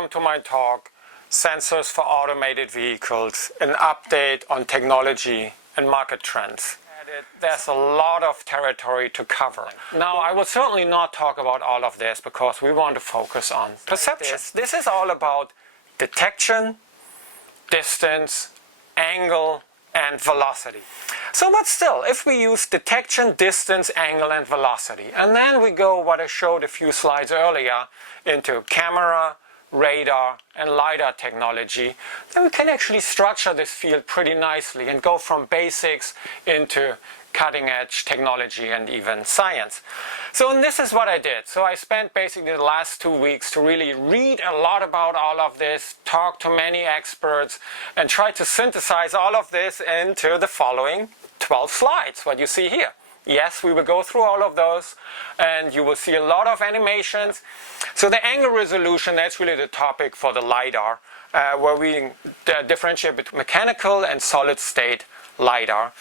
welcome to my talk, Sensors for Automated Vehicles, an update on technology and market trends. There's a lot of territory to cover. Now, I will certainly not talk about all of this because we want to focus on perception. This is all about detection, distance, angle, and velocity. So, but still, if we use detection, distance, angle, and velocity, and then we go, what I showed a few slides earlier, into camera, radar, and LiDAR technology, then we can actually structure this field pretty nicely and go from basics into cutting-edge technology and even science. So, and this is what I did. So I spent basically the last 2 weeks to really read a lot about all of this, talk to many experts, and try to synthesize all of this into the following 12 slides, what you see here. Yes, we will go through all of those, and you will see a lot of animations. So the angle resolution, that's really the topic for the LiDAR, where we differentiate between mechanical and solid-state LiDAR.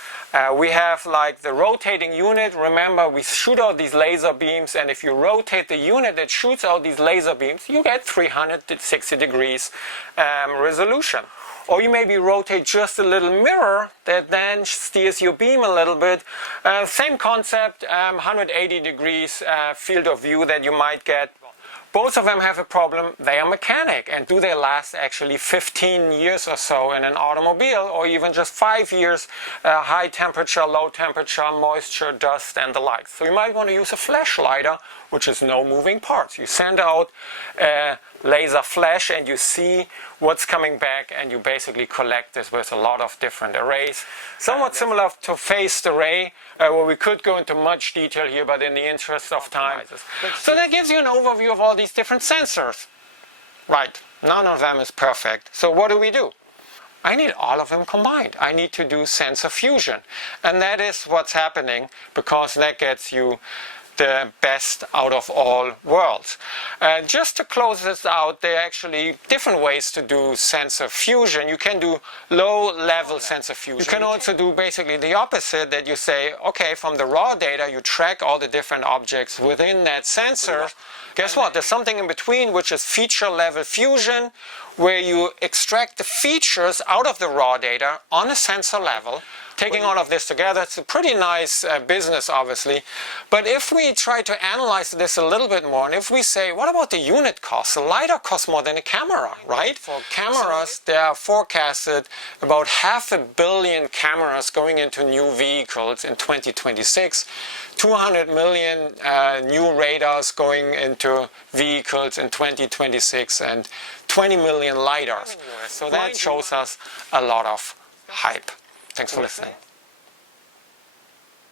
We have like the rotating unit. Remember, we shoot out these laser beams, and if you rotate the unit that shoots out these laser beams, you get 360 degrees resolution. Or you maybe rotate just a little mirror that then steers your beam a little bit. Same concept, 180 degrees field of view that you might get. Both of them have a problem. They are mechanic, and do they last actually 15 years or so in an automobile, or even just 5 years, high temperature, low temperature, moisture, dust, and the like. So you might want to use a flash LiDAR, which is no moving parts. You send out a laser flash and you see what's coming back, and you basically collect this with a lot of different arrays. Somewhat similar to phased array, where we could go into much detail here, but in the interest of time. So that gives you an overview of all these different sensors. Right, none of them is perfect. So what do? I need all of them combined. I need to do sensor fusion. And that is what's happening, because that gets you the best out of all worlds. Just to close this out, there are actually different ways to do sensor fusion. You can do low-level sensor fusion. You can also do basically the opposite, that you say, okay, from the raw data, you track all the different objects within that sensor. Guess what? There's something in between, which is feature-level fusion, where you extract the features out of the raw data on a sensor level. Taking all of this together, it's a pretty nice business, obviously. But if we try to analyze this a little bit more, and if we say, what about the unit cost? The LiDAR costs more than a camera, right? For cameras, there are forecasted about 500 million cameras going into new vehicles in 2026, 200 million new radars going into vehicles in 2026, and 20 million LiDARs. So that shows us a lot of hype. Thanks for listening.